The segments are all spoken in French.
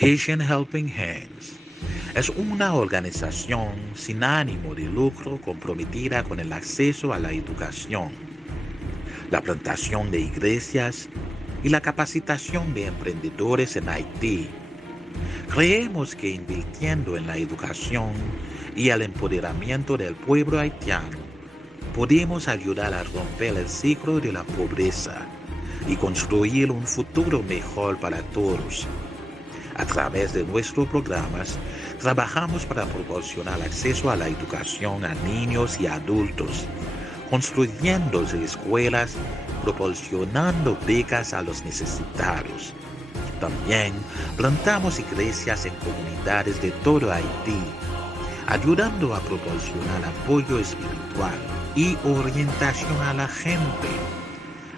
Haitian Helping Hands es una organización sin ánimo de lucro comprometida con el acceso a la educación, la plantación de iglesias y la capacitación de emprendedores en Haití. Creemos que invirtiendo en la educación y el empoderamiento del pueblo haitiano, podemos ayudar a romper el ciclo de la pobreza y construir un futuro mejor para todos. A través de nuestros programas, trabajamos para proporcionar acceso a la educación a niños y adultos, construyendo escuelas, proporcionando becas a los necesitados. También plantamos iglesias en comunidades de todo Haití, ayudando a proporcionar apoyo espiritual y orientación a la gente.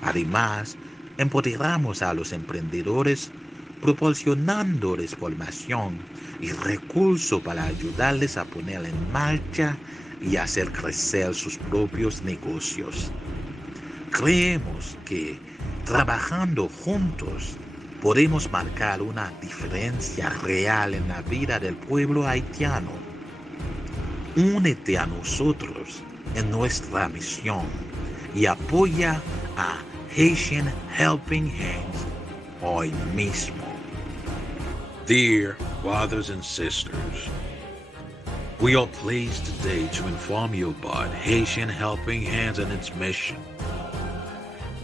Además, empoderamos a los emprendedores proporcionándoles formación y recursos para ayudarles a poner en marcha y hacer crecer sus propios negocios. Creemos que trabajando juntos podemos marcar una diferencia real en la vida del pueblo haitiano. Únete a nosotros en nuestra misión y apoya a Haitian Helping Hands hoy mismo. Dear brothers and sisters, we are pleased today to inform you about Haitian Helping Hands and its mission.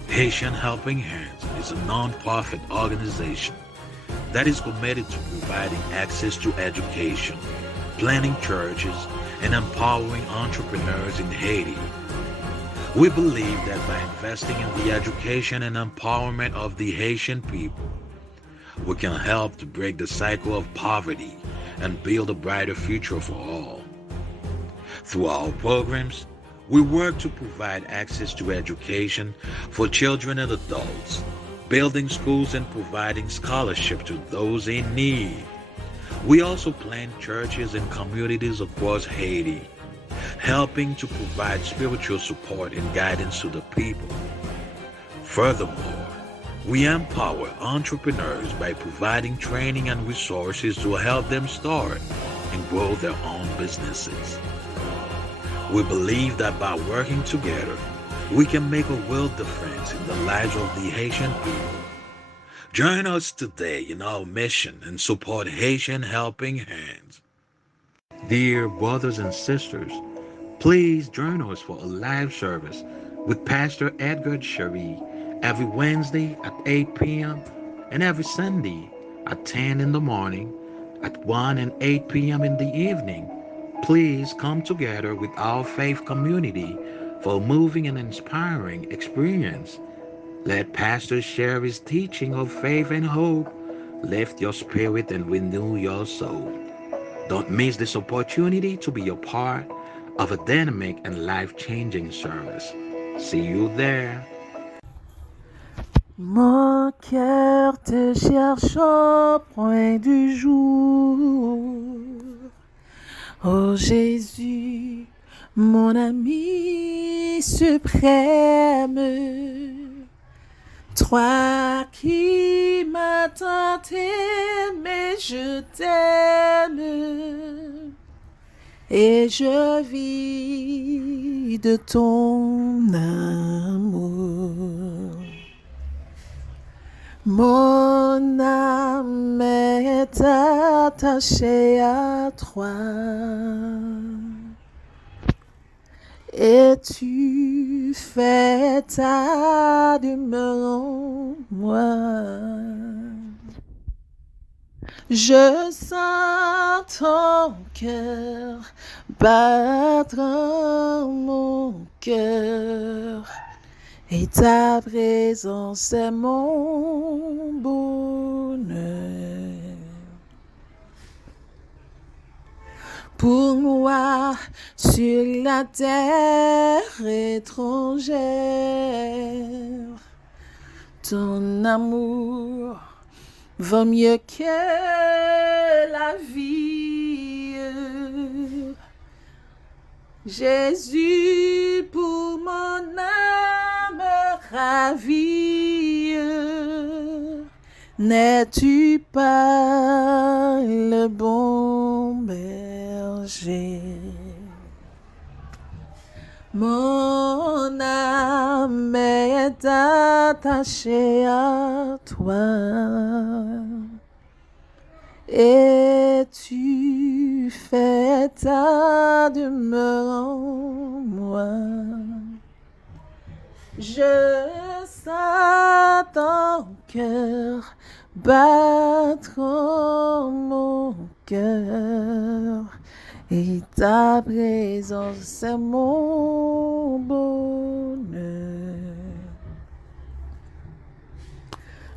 Haitian Helping Hands is a non-profit organization that is committed to providing access to education, planting churches, and empowering entrepreneurs in Haiti. We believe that by investing in the education and empowerment of the Haitian people, we can help to break the cycle of poverty and build a brighter future for all. Through our programs, we work to provide access to education for children and adults, building schools and providing scholarship to those in need. We also plant churches in communities across Haiti, helping to provide spiritual support and guidance to the people. Furthermore, we empower entrepreneurs by providing training and resources to help them start and grow their own businesses. We believe that by working together, we can make a real difference in the lives of the Haitian people. Join us today in our mission and support Haitian Helping Hands. Dear brothers and sisters, please join us for a live service with Pastor Edgar Cherie every Wednesday at 8 p.m. and every Sunday at 10 in the morning, at 1 and 8 p.m. in the evening. Please come together with our faith community for a moving and inspiring experience. Let Pastor share his teaching of faith and hope, lift your spirit and renew your soul. Don't miss this opportunity to be a part of a dynamic and life-changing service. See you there. Mon cœur te cherche au point du jour. Ô Jésus, mon ami suprême, toi qui m'as tant aimé, je t'aime et je vis de ton amour. Mon âme est attachée à toi et tu fais ta demeure en moi. Je sens ton cœur battre en mon cœur. Et ta présence est mon bonheur. Pour moi, sur la terre étrangère, ton amour vaut mieux que la vie. Jésus, pour mon âme ravie, N'es-tu pas le bon berger? Mon âme est attachée à toi et tu fais ta demeure en moi. Je sens ton cœur battre en mon cœur et ta présence c'est mon bonheur.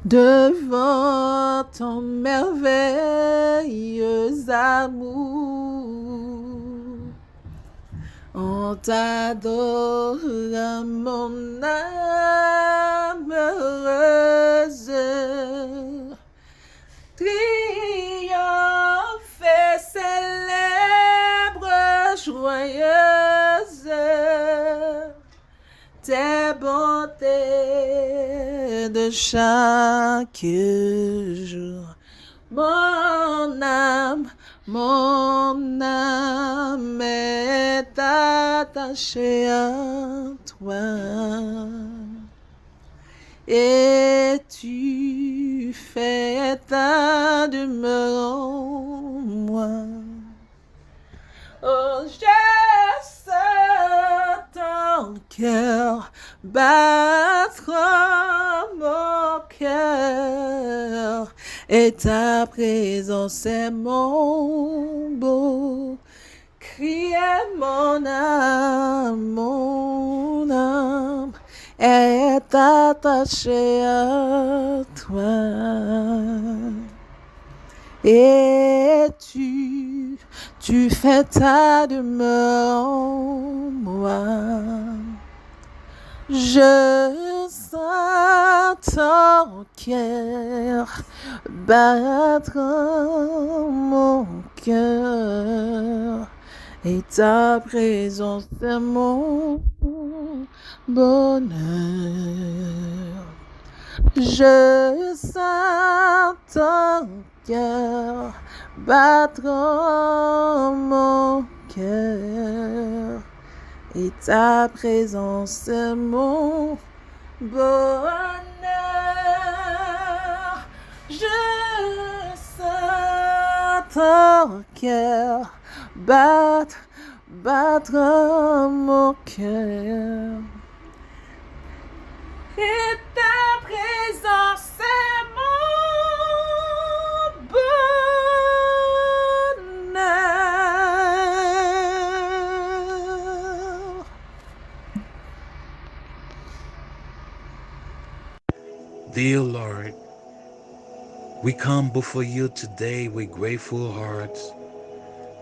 Devant ton merveilleux amour, on t'adore, mon âme heureuse. Triomphe et célèbre, joyeuse, tes bontés de chaque jour. Mon âme est attachée à toi et tu fais ta demeure en moi. Oh, je sens ton cœur battre en mon cœur et ta présence est mon beau. Crier mon âme est attachée à toi et tu fais ta demeure en moi. Je sens ton cœur battre en mon cœur et ta présence est mon bonheur. Je sens ton cœur battre en mon cœur et ta présence est mon bonheur. Je sens ton cœur battre en mon cœur et ta présence est mon bonheur. Dear Lord, we come before you today with grateful hearts,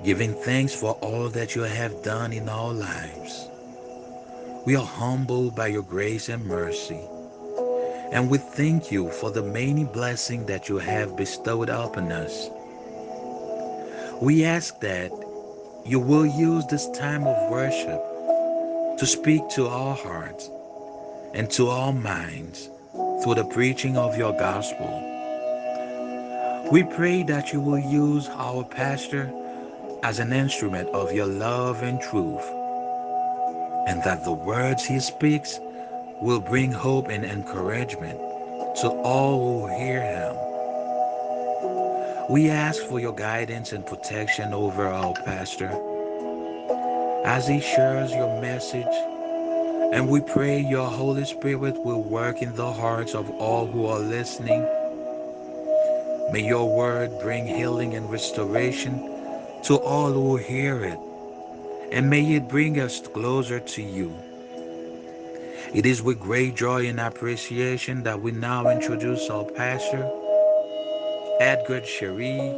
giving thanks for all that you have done in our lives. We are humbled by your grace and mercy, and we thank you for the many blessings that you have bestowed upon us. We ask that you will use this time of worship to speak to our hearts and to our minds through the preaching of your gospel. We pray that you will use our pastor as an instrument of your love and truth, and that the words he speaks will bring hope and encouragement to all who hear him. We ask for your guidance and protection over our pastor as he shares your message, and we pray your Holy Spirit will work in the hearts of all who are listening. May your word bring healing and restoration to all who hear it, and may it bring us closer to you. It is with great joy and appreciation that we now introduce our pastor, Edgar Cherie,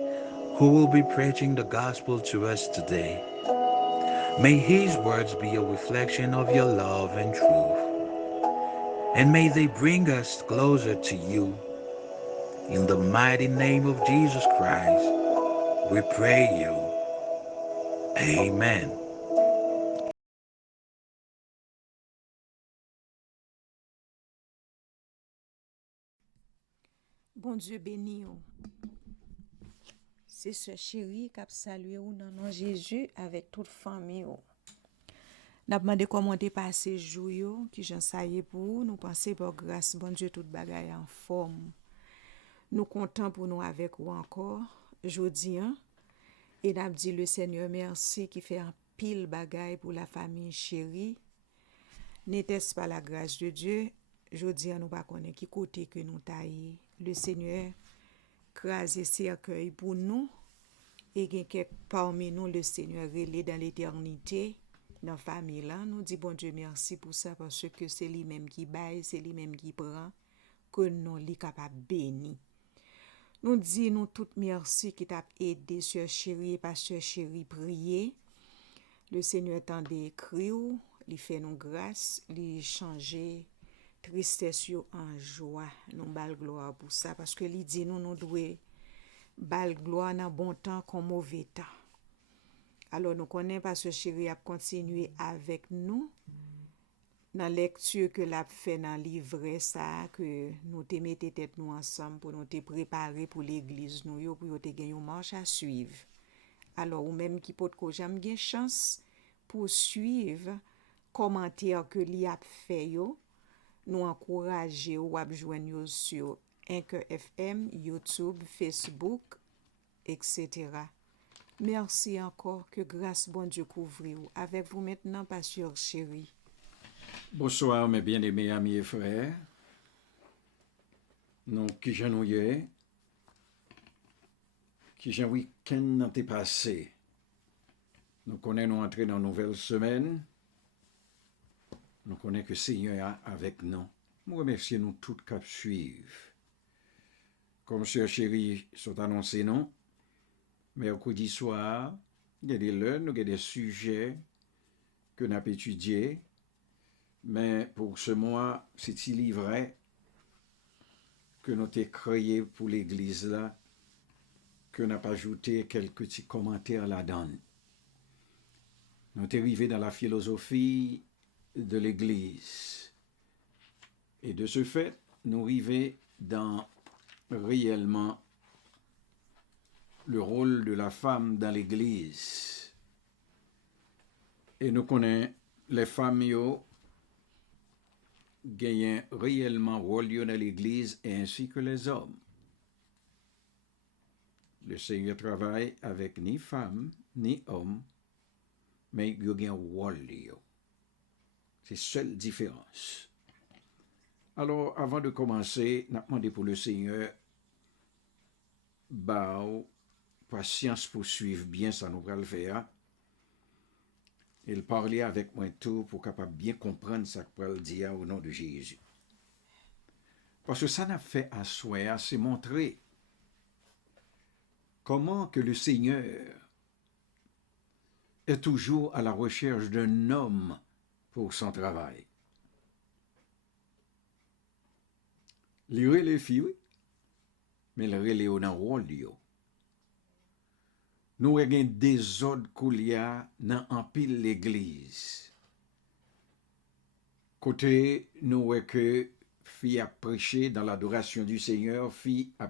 who will be preaching the gospel to us today. May his words be a reflection of your love and truth, and may they bring us closer to you. In the mighty name of Jesus Christ, we pray you. Amen. Bon Dieu béni ou. C'est ce chéri qui a salué ou dans nom Jésus avec toute famille ou. N'a demandé comment t'es passé jour yo, qui j'en saillé pour vous, nous penser pour grâce bon Dieu toute bagaille en forme. Nous comptons pour nous avec vous encore jodi hein. Et n'a dit le Seigneur merci qui fait un pile bagaille pour la famille chérie. N'était-ce pas la grâce de Dieu? Jodi nous pas connaît qui côté que nous taillé. Le Seigneur crase cercueil pour nous et quelqu'un parmi nous le Seigneur relé dans l'éternité dans la famille là nous dit bon Dieu merci pour ça parce que c'est lui-même qui baille c'est lui-même qui prend que nous li capable béni nous dit nous tout merci qui t'a aidé sur chéri pasteur chéri prier le Seigneur t'a écrit il fait nous grâce il changer tristesse yo en joie nous bal gloire pour ça parce que il dit nous doit bal gloire dans bon temps comme mauvais temps. Alors nous connaissons parce que chéri a continué avec nous dans lecture que l'a fait dans livre ça que nous te mettez tête nous ensemble pour nous te préparer pour l'église nous yo pour te gagner une marche à suivre. Alors ou même qui peut ko j'aime bien chance pour suivre commentaire que li a fait yo nous encourager ou à joindre sur Anchor FM, YouTube, Facebook, etc. Merci encore, que grâce bon Dieu couvre vous. Avec vous maintenant, pasteur chéri. Bonsoir mes bien-aimés amis et frères. Nous qui j'ennuie, qui j'ai week-end n'a été passé. Nous connaissons entrer dans une nouvelle semaine. Nous connaissons que le Seigneur est avec nous. Nous remercions nous tous qui suivent. Comme sœur chérie sont annoncés non, mercredi soir, il y a des learns, il y a des sujets que nous avons étudiés. Mais pour ce mois, c'est il livret que nous avons créé pour l'église là, que nous avons ajouté quelques petits commentaires là-dedans. Nous sommes arrivés dans la philosophie de l'église. Et de ce fait, nous arrivons dans réellement le rôle de la femme dans l'église. Et nous connaissons les femmes yo gagnent réellement rôle dans l'église ainsi que les hommes. Le Seigneur travaille avec ni femme ni homme, mais il y a un rôle. C'est la seule différence. Alors, avant de commencer, nous demandons pour le Seigneur, patience pour suivre bien, ça nous va le faire. Il parlait avec moi tout pour capable bien comprendre ce qu'il va dire au nom de Jésus. Parce que ça n'a fait à soi, c'est montrer comment que le Seigneur est toujours à la recherche d'un homme pour son travail. Lire les filles, oui, mais le relais dans rôle dio. Nous avons des ordres qu'il y a dans un pile l'église. Côté, nous avons que fille a prêché dans l'adoration du Seigneur, fille a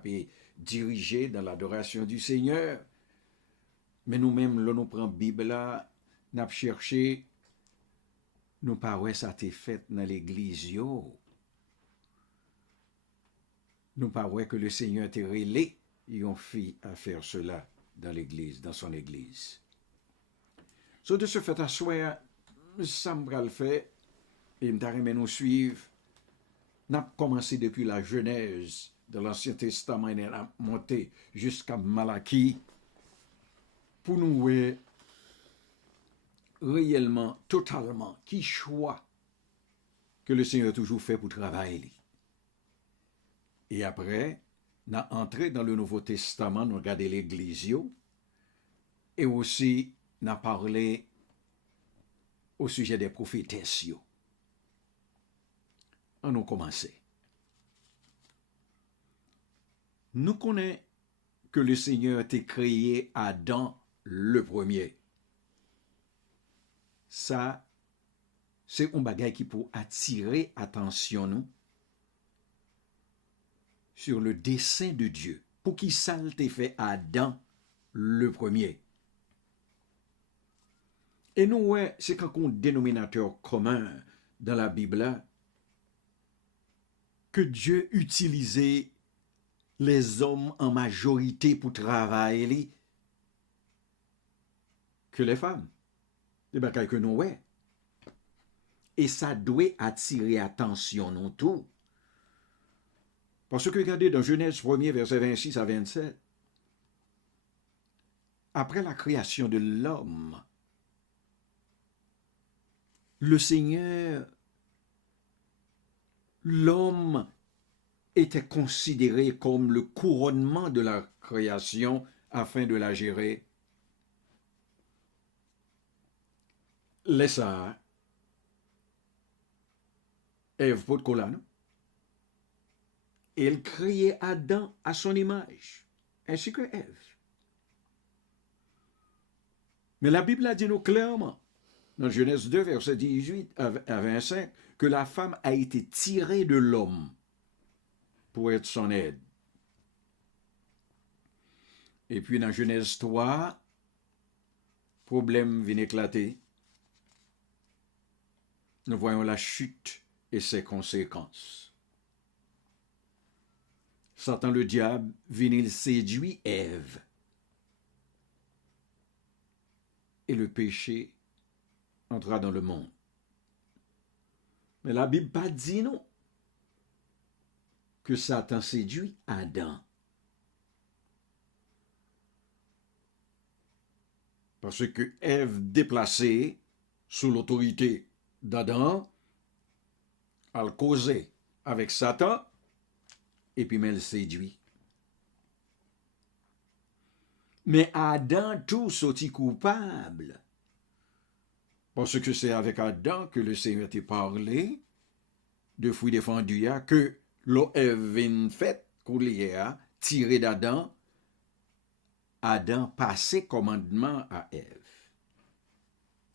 dirigé dans l'adoration du Seigneur. Mais nous-mêmes, là, nous prenons la Bible là, nous avons cherché, nous pas ça t'est fait dans l'église yo. Nous pas que le Seigneur t'a relé, ils ont fait à faire cela dans l'église, dans son église. So de ce fait à soi, ça me le fait, et me nous suivre. Nous avons commencé depuis la Genèse de l'Ancien Testament et nous avons monté jusqu'à Malachie pour nous voir réellement, totalement, qui choix que le Seigneur a toujours fait pour travailler. Et après, nous avons entré dans le Nouveau Testament, nous avons regardé l'Église, et aussi, nous avons parlé au sujet des prophétesses. On a commencé. Nous connaissons que le Seigneur a créé Adam le premier. Ça, c'est un bagage qui peut attirer attention nous sur le dessein de Dieu. Pour qui ça l'ait fait Adam le premier. Et nous, ouais, c'est quand on dénominateur commun dans la Bible que Dieu utilisait les hommes en majorité pour travailler que les femmes. C'est bien que nous, ouais. Et ça doit attirer attention, non tout. Parce que regardez dans Genèse 1er, verset 26 à 27, après la création de l'homme, le Seigneur, l'homme était considéré comme le couronnement de la création afin de la gérer. Laissa Ève pot kola, non? Et elle créait Adam à son image, ainsi que Ève. Mais la Bible a dit nous clairement, dans Genèse 2, verset 18 à 25, que la femme a été tirée de l'homme pour être son aide. Et puis dans Genèse 3, problème vient éclater. Nous voyons la chute et ses conséquences. Satan le diable vient, il séduit Ève. Et le péché entra dans le monde. Mais la Bible pas dit non que Satan séduit Adam. Parce que Ève déplacée sous l'autorité d'Adam, elle causait avec Satan et puis elle séduit. Mais Adam tout sorti coupable. Parce que c'est avec Adam que le Seigneur t'a parlé de fruits défendus que l'Ève vient fait tiré d'Adam. Adam passait commandement à Ève.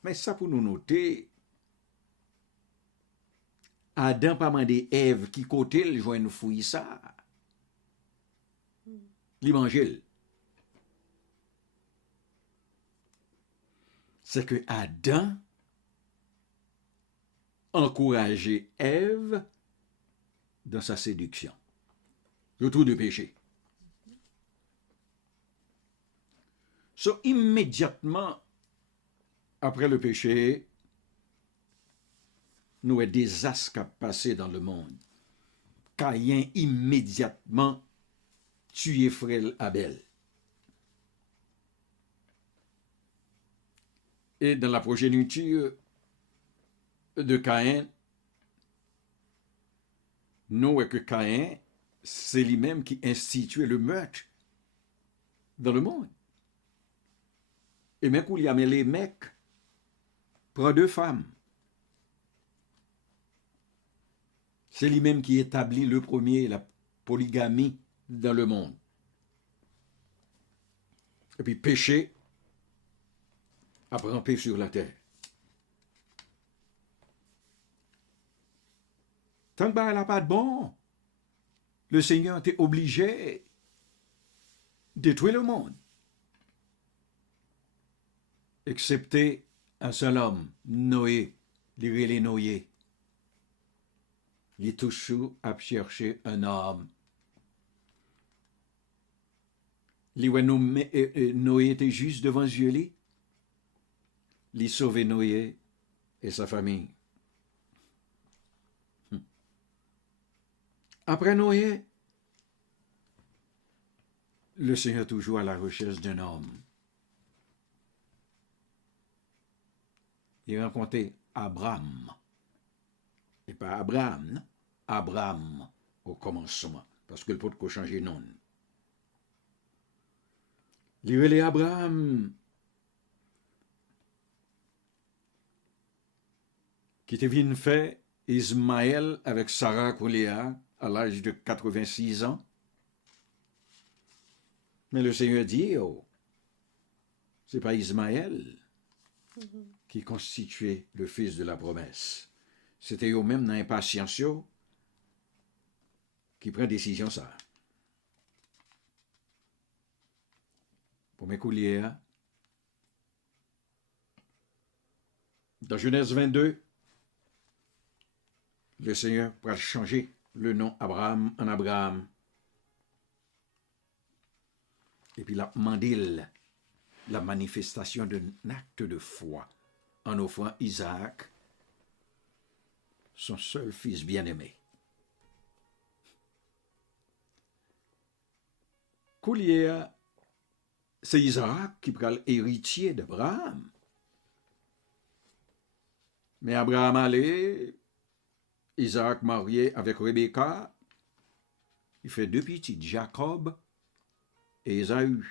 Mais ça pour nous noter, Adam pas mandé Ève qui côté le joindre fruit ça. L'évangile. C'est que Adam encourageait Ève dans sa séduction. Autour de péché. So, immédiatement après le péché, nous avons des désastres qui passé dans le monde. Caïn immédiatement tué frère Abel. Et dans la progéniture de Caïn, nous voyons que Caïn, c'est lui-même qui instituait le meurtre dans le monde. Et même quand il y a les mecs, prend deux femmes. C'est lui-même qui établit le premier, la polygamie dans le monde. Et puis péché a rampé sur la terre. Tant que elle n'a pas de bon, le Seigneur était obligé de détruire le monde. Excepté un seul homme, Noé, les Noé. Il est toujours à chercher un homme. Noé était juste devant Dieu. Il sauvé Noé et sa famille. Après Noé, le Seigneur est toujours à la recherche d'un homme. Il a rencontré Abraham. Et pas Abraham, non? Abraham au commencement. Parce que le pot changer non. Il relait Abraham qui était venu faire Ismaël avec Sarah Kouléa à l'âge de 86 ans. Mais le Seigneur dit, oh, c'est pas Ismaël qui constituait le fils de la promesse. C'était eux-mêmes dans l'impatience qui prennent décision ça. pour mes couliers. Dans Genèse 22, le Seigneur va changer le nom Abraham en Abraham. Et puis il a demandé la manifestation d'un acte de foi en offrant Isaac, son seul fils bien-aimé. Coulier, c'est Isaac qui prend l'héritier d'Abraham. Mais Abraham allait, Isaac marié avec Rebecca, il fait deux petits, Jacob et Ésaü.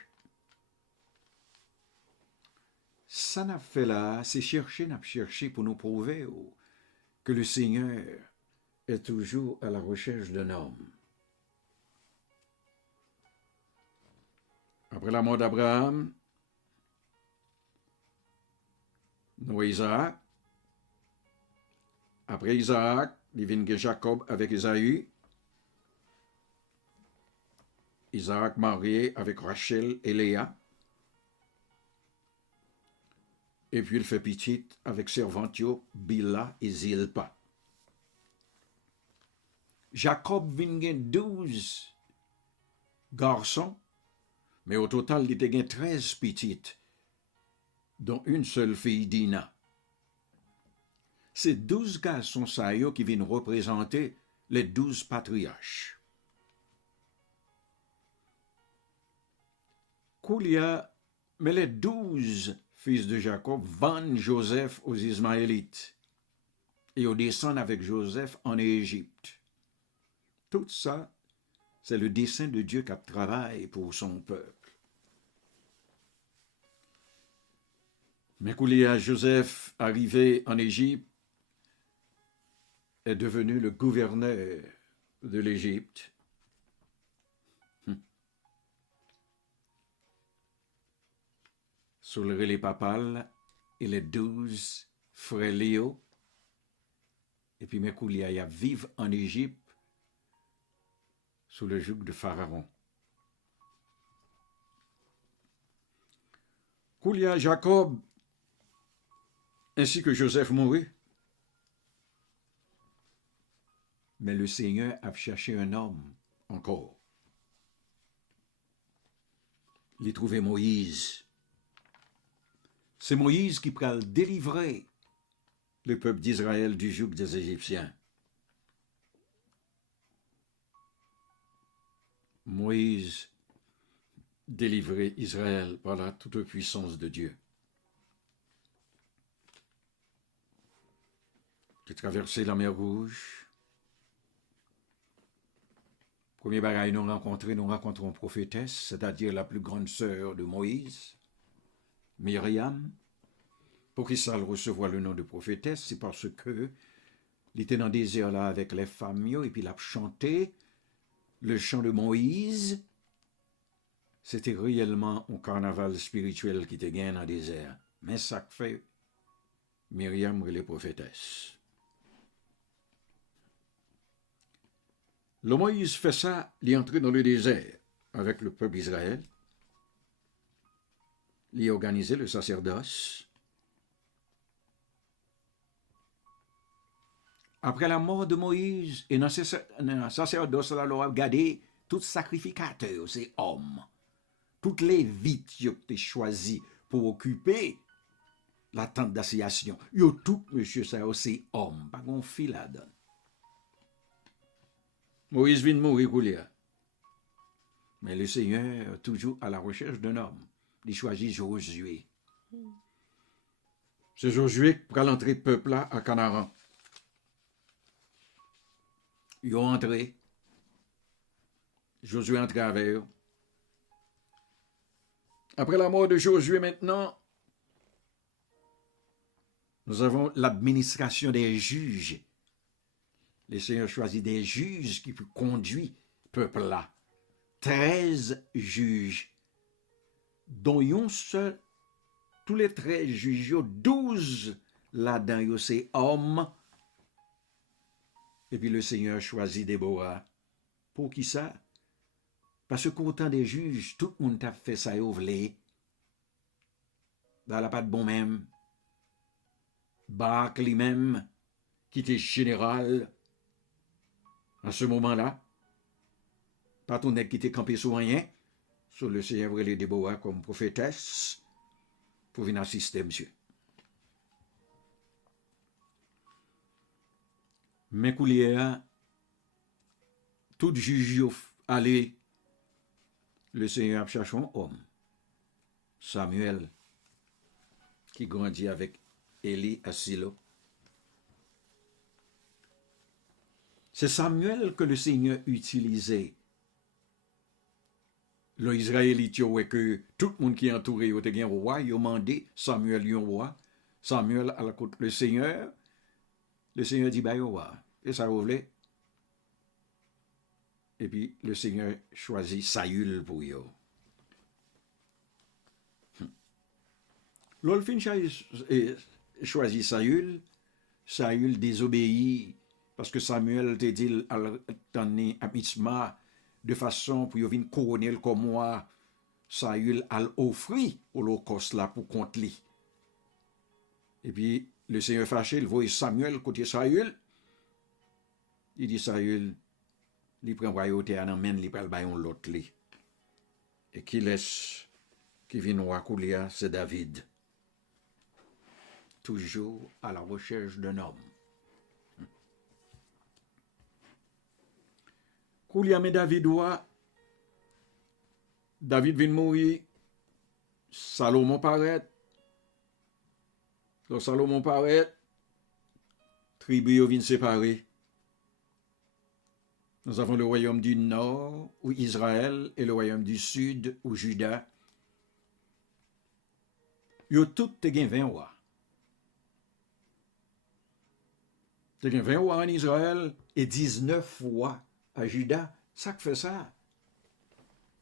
Ça n'a fait là, c'est chercher pour nous prouver que le Seigneur est toujours à la recherche d'un homme. Après la mort d'Abraham, nous Isaac. Après Isaac, il vient Jacob avec Ésaü. Isaac marié avec Rachel et Léa. Et puis il fait petite avec servantio Bila et Zilpa. Jacob vient 12 garçons, mais au total, il était 13 petites, dont une seule fille, Dina. Ces 12 garçons qui viennent représenter les 12 patriarches. Koulia, mais les 12 fils de Jacob vendent Joseph aux Ismaélites et ils descendent avec Joseph en Égypte. Tout ça, c'est le dessein de Dieu qui travaille pour son peuple. Mais Koulia, Joseph, arrivé en Égypte, est devenu le gouverneur de l'Égypte. Sous le relais papal, et les 12 frères Léo, et puis Mekoulia vivent en Égypte sous le joug de Pharaon. Koulia, Jacob, ainsi que Joseph mourut. Mais le Seigneur a cherché un homme encore. Il a trouvé Moïse. C'est Moïse qui pourra délivrer le peuple d'Israël du joug des Égyptiens. Moïse délivrait Israël par la toute puissance de Dieu. J'ai traversé la mer Rouge. Premier bagaille nous rencontrons prophétesse, c'est-à-dire la plus grande sœur de Moïse, Myriam. Pour qui ça recevoir le nom de prophétesse, c'est parce que il était dans le désert là avec les femmes, et puis il a chanté le chant de Moïse. C'était réellement un carnaval spirituel qui était gagné dans le désert. Mais ça fait Myriam les prophétesses. Le Moïse fait ça, il est entré dans le désert avec le peuple d'Israël. Il a organisé le sacerdoce. Après la mort de Moïse, et dans le sacerdoce, là, on a regardé tout sacrificateur, ces hommes, toutes les vites qui ont été choisies pour occuper la tente d'assignation. Ils ont tout, monsieur, ça, ces hommes, pas qu'on fil là-dedans. Moïse vient de mourir, Koulia. Mais le Seigneur, toujours à la recherche d'un homme, il choisit Josué. C'est Josué qui prend l'entrée peuple là à Canaan. Ils ont entré. Josué entré avec eux. Après la mort de Josué maintenant, nous avons l'administration des juges. Le Seigneur choisit des juges qui peuvent conduire le peuple là. 13 juges, dont un seul, tous les 13 juges, 12 là-dedans, c'est hommes. Et puis le Seigneur choisit Déborah. Pour qui ça? Parce qu'au temps des juges, tout le monde a fait ça, il voulait dans la patte bon même, Barak lui-même, qui était général, à ce moment-là, pas tout nèg qui était campé sur rien, sur le Seigneur les Déborah comme prophétesse, pour venir assister monsieur. Mais coulier, tout juge allé, le Seigneur a cherché un homme, Samuel, qui grandit avec Élie à Silo. C'est Samuel que le Seigneur utilisait. Le Israélite, ouais, que tout le monde qui est entouré, il y a un roi, il a demandé Samuel, un roi. Samuel, à la côte, le Seigneur dit, bah, roi. Et ça voulait. Et puis, le Seigneur choisit Saül pour eux. L'olfin choisit Saül. Saül désobéit parce que Samuel te dit à Misma de façon pour venir couronner comme moi. Saül a offert l'holocauste là pour contre lui. Et puis, le Seigneur fâché, il voit Samuel côté Saül. Il dit Saül, il prend royauté en amène, il prend le l'autre. Et qui laisse, qui vient au Akoulia, c'est David. Toujours à la recherche d'un homme. Koulia mais David vient mourir, Salomon paraît. Lorsque Salomon paraît, tribu vient séparer. Nous avons le royaume du nord, ou Israël, et le royaume du sud, ou Juda. Yo tout te gen 20 rois. Te gen 20 rois en Israël et 19 rois à Juda. Ça fait ça.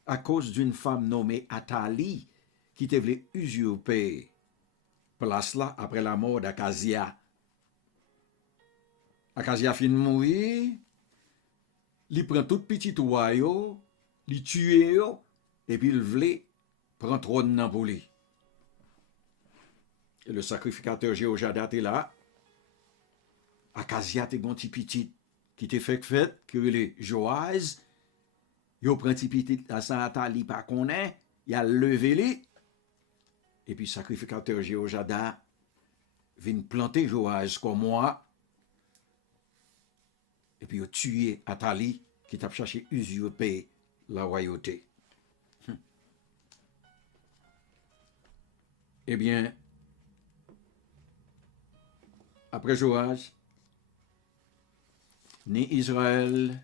À cause d'une femme nommée Athalie qui te voulait usurper place là après la mort d'Akazia. Akazia fin mourir. Il prend tout petit royaume, il tue et puis il voulait prendre trône pour lui. Et le sacrificateur Jéhojadat est là. Akazia te gon ti petit qui te fait qui est Joaz. Il prend ti petit à Athalie pas connaît, il a levé lui. Et puis sacrificateur Jéhojadat vient planter Joaz comme moi. Et puis il a tué Athalie qui t'a cherché usurper la royauté. Eh bien, après Joaz, ni Israël,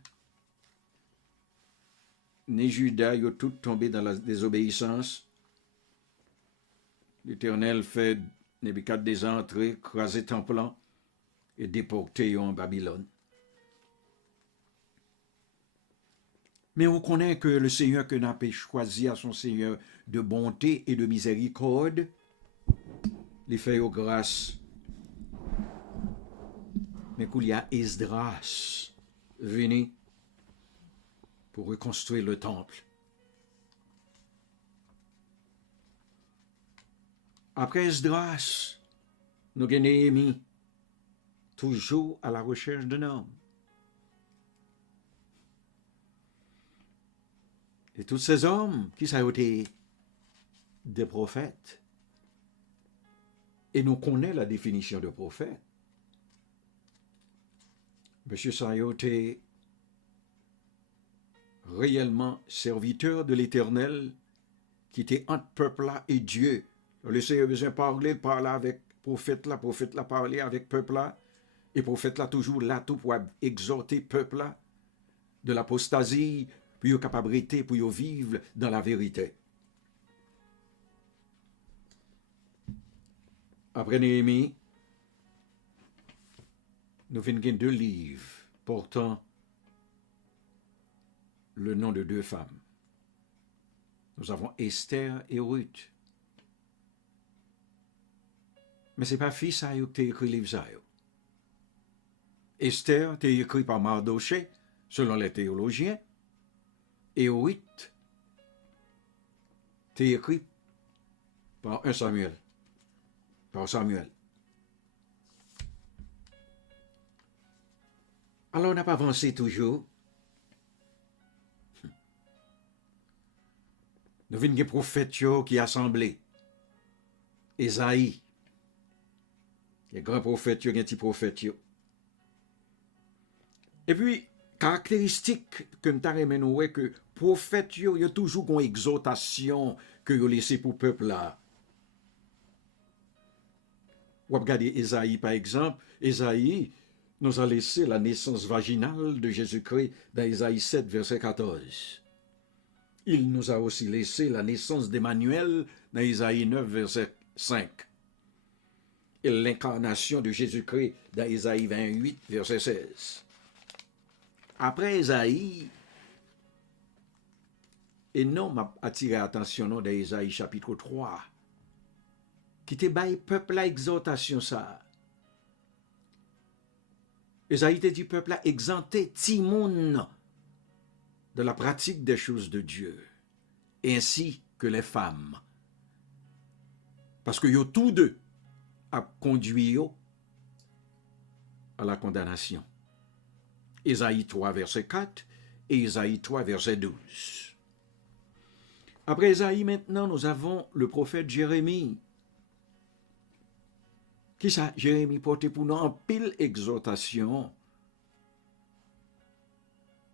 ni Juda, ils ont tous tombé dans la désobéissance. L'Éternel fait Nebuchadnezzar entrer, craser temple et déporter en Babylone. Mais on connaît que le Seigneur que n'a pas choisi à son Seigneur de bonté et de miséricorde, les fait aux grâces. Mais qu'il y a Esdras venu pour reconstruire le temple. Après Esdras, nous avons Néhémie, toujours à la recherche d'un homme. Et tous ces hommes qui ont été des prophètes. Et nous connaissons la définition de prophète. Monsieur Sayo était réellement serviteur de l'Éternel qui était entre peuple-là et Dieu. Le Seigneur besoin de parler avec prophète-là parler avec peuple-là. Et prophète-là toujours là tout pour exhorter peuple-là de l'apostasie, pour y capacité, pour y vivre dans la vérité. Après Néhémie, nous venons 2 livres portant le nom de 2 femmes. Nous avons Esther et Ruth. Mais ce n'est pas fils à qui a écrit le livre. Esther a écrit par Mardoché, selon les théologiens, et Ruth a écrit par 1 Samuel. par Samuel. Alors, on n'a pas avancé toujours. Nous avons des prophètes qui assemblés. Esaïe. Les grands prophètes, les petits prophètes. Et puis, caractéristique que nous avons c'est que prophètes, il y a toujours une exhortation que vous laissez pour le peuple là. Vous regardez Esaïe par exemple. Esaïe nous a laissé la naissance vaginale de Jésus-Christ dans Esaïe 7, verset 14. Il nous a aussi laissé la naissance d'Emmanuel dans Esaïe 9, verset 5. Et l'incarnation de Jésus-Christ dans Esaïe 28, verset 16. Après Esaïe, et non m'a attiré l'attention dans Esaïe chapitre 3, qui te baille peuple la exhortation ça. Esaïe te dit peuple a exempté Timoun de la pratique des choses de Dieu, ainsi que les femmes. Parce que yo tous deux a conduit à la condamnation. Esaïe 3, verset 4 et Esaïe 3, verset 12. Après Esaïe, maintenant, nous avons le prophète Jérémie. Qui ça, Jérémie portait pour nous en pile exhortation.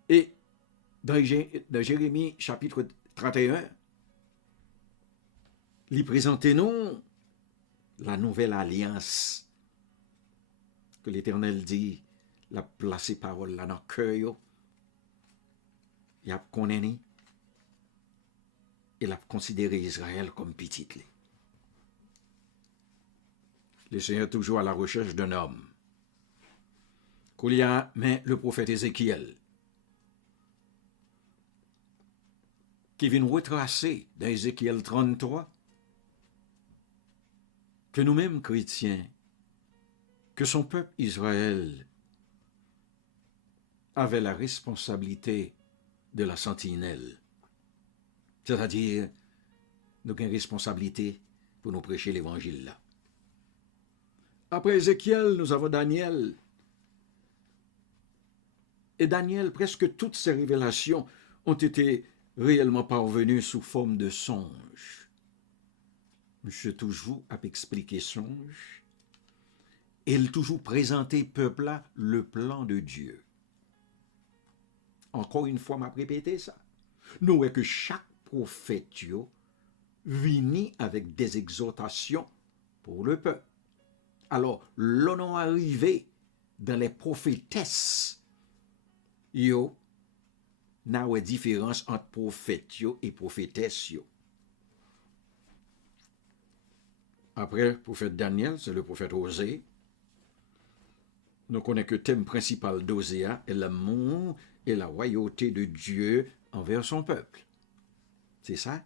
Et dans Jérémie chapitre 31, il présente nous la nouvelle alliance que l'Éternel dit, la placer parole là dans le cœur, il a connaît et il a considéré Israël comme petit. Le Seigneur est toujours à la recherche d'un homme. Qu'il y a, mais le prophète Ézéchiel, qui vient retracer dans Ézéchiel 33, que nous-mêmes chrétiens, que son peuple Israël avait la responsabilité de la sentinelle. C'est-à-dire, nous avons une responsabilité pour nous prêcher l'évangile là. Après Ézéchiel, nous avons Daniel. Et Daniel, presque toutes ses révélations ont été réellement parvenues sous forme de songes. Monsieur toujours a expliqué songe. Et il toujours présenté peuple là le plan de Dieu. Encore une fois, m'a répété ça. Nous voyons que chaque prophète vient avec des exhortations pour le peuple. Alors, l'on arrivé dans les prophétesses, yo, n'a une différence entre prophètes et prophétesses. Après, le prophète Daniel, c'est le prophète Osée. Nous connaissons que le thème principal d'Osée est l'amour et la royauté de Dieu envers son peuple. C'est ça,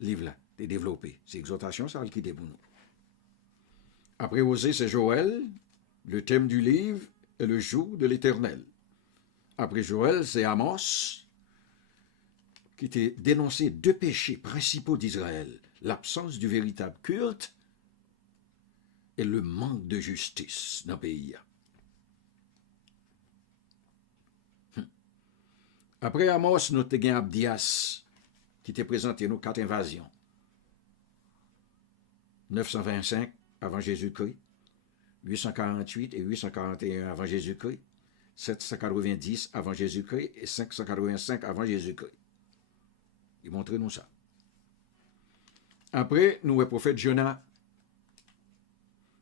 livre-là, est développé. C'est l'exhortation, ça, qui est pour nous. Après Osée, c'est Joël. Le thème du livre est le jour de l'Éternel. Après Joël, c'est Amos, qui t'a dénoncé deux péchés principaux d'Israël, l'absence du véritable culte et le manque de justice dans le pays. Après Amos, nous avons Abdias, qui t'a présenté nos 4 invasions. 925 avant Jésus-Christ, 848 et 841 avant Jésus-Christ, 790 avant Jésus-Christ et 585 avant Jésus-Christ. Il montre nous ça. Après, nous le prophète Jonas.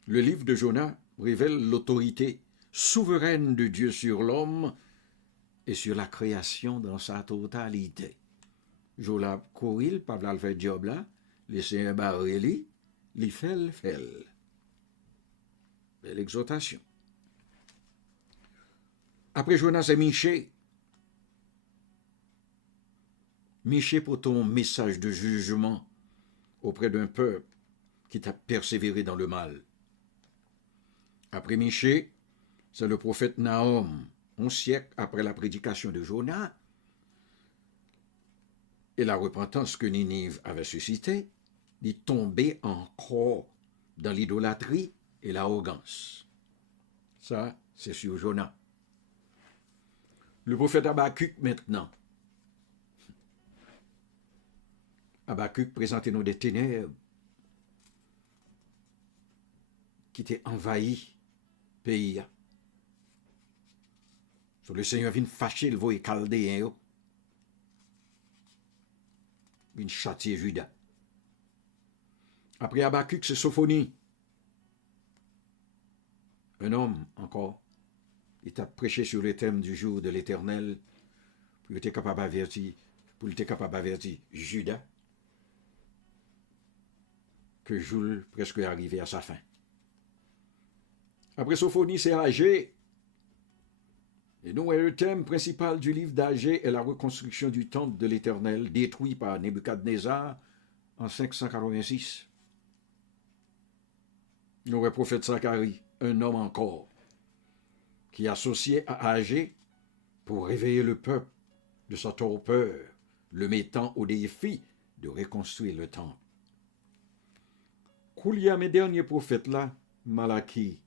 Le livre de Jonas révèle l'autorité souveraine de Dieu sur l'homme et sur la création dans sa totalité. Jolas courir, pas le faire job là, laisser un barreli, li fait. Belle exhortation. Après Jonas, c'est Michée. Michée pour ton message de jugement auprès d'un peuple qui t'a persévéré dans le mal. Après Michée, c'est le prophète Nahum, 11 siècles après la prédication de Jonas et la repentance que Ninive avait suscitée, d'y tomber encore dans l'idolâtrie et l'arrogance. Ça, c'est sur Jonas. Le prophète Habakkuk maintenant. Habakkuk présentait nous des ténèbres qui étaient envahi pays. So, le Seigneur vient fâcher le voie chaldéen, vient châtier Juda. Après Habakkuk, c'est Sophonie. Un homme encore, il a prêché sur le thème du jour de l'Éternel pour être capable d'avertir Juda que Joule presque est arrivé à sa fin. Après Sophonie, c'est Agé. Et nous, le thème principal du livre d'Agé est la reconstruction du temple de l'Éternel détruit par Nebuchadnezzar en 586. Nous, le prophète Zacharie, un homme encore, qui associé à Agé pour réveiller le peuple de sa torpeur, le mettant au défi de reconstruire le temple. Qu'il y a mes derniers prophètes là, Malachie.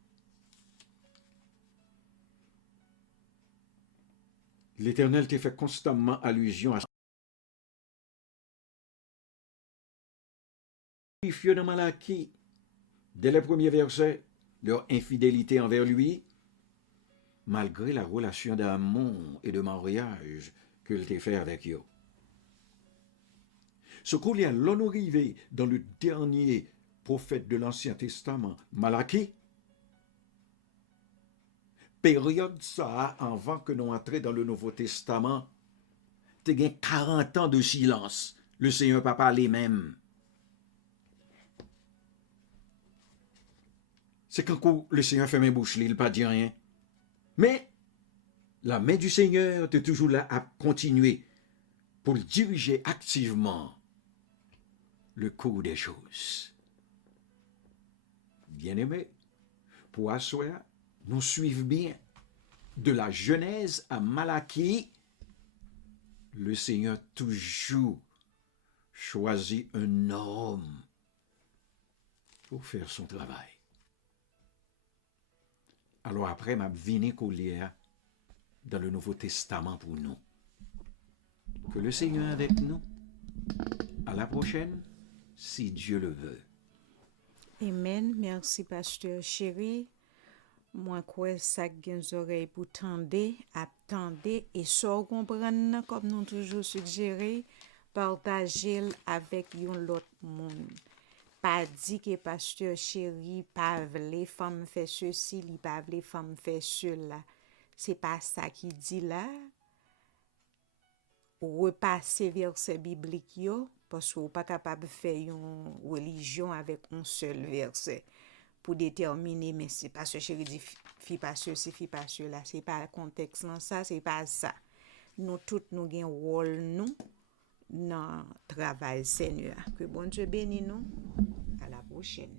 L'Éternel t'a fait constamment allusion à ce dans Malachie. Dès les premiers versets, leur infidélité envers lui, malgré la relation d'amour et de mariage qu'il t'a fait avec eux. Ce qu'on y a l'honoré dans le dernier prophète de l'Ancien Testament, Malachie, période ça, avant que nous entrions dans le Nouveau Testament, tu as 40 ans de silence. Le Seigneur n'a pas parlé même. C'est quand le Seigneur fait mes bouches, il n'a pas dit rien. Mais la main du Seigneur est toujours là à continuer pour diriger activement le cours des choses. Bien-aimés, pour asseoir, nous suivons bien. De la Genèse à Malachie, le Seigneur toujours choisit un homme pour faire son travail. Alors après, m'a venu collier dans le Nouveau Testament pour nous. Que le Seigneur est avec nous. À la prochaine, si Dieu le veut. Amen. Merci, pasteur chéri. Moi, quoi, ça gen oreilles pour tendre, attendre et so comprendre, comme nous toujours suggéré, partager avec l'autre monde. Pas dit que pasteur chéri, pas les femmes fait ceci, li pas les femmes fait cela. C'est pas ça qui dit là. Repasser verset biblique yo, parce qu'on pas capable de faire une religion avec un seul verset. Pour déterminer, mais c'est pas ce chéri dit, fi pas ceci, fi pas cela, c'est pas le contexte dans ça, c'est pas ça. Nous tous nous gain rôle nous dans travail Seigneur. Que bon Dieu bénisse nous. À la prochaine.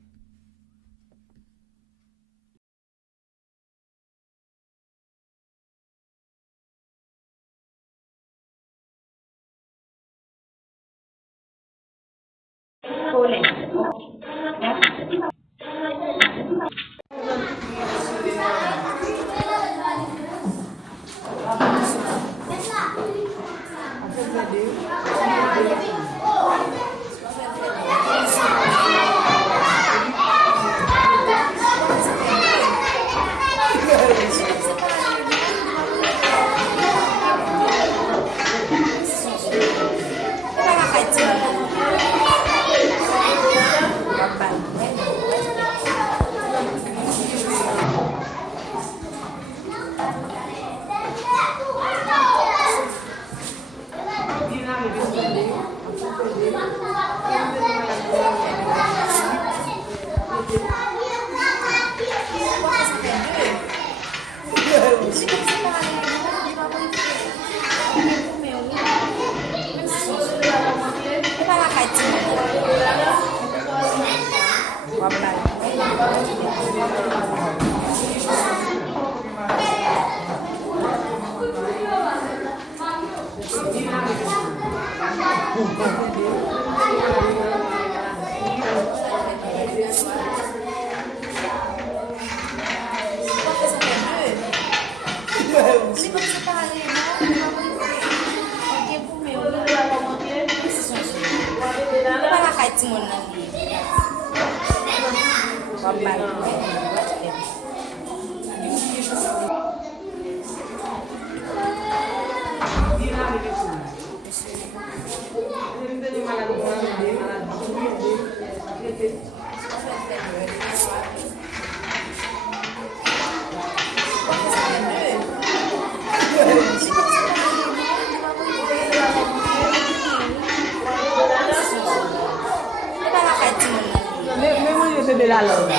de la langue.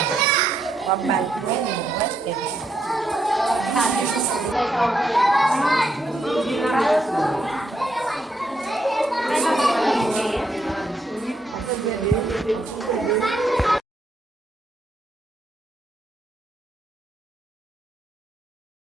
Wap bal. Thank you.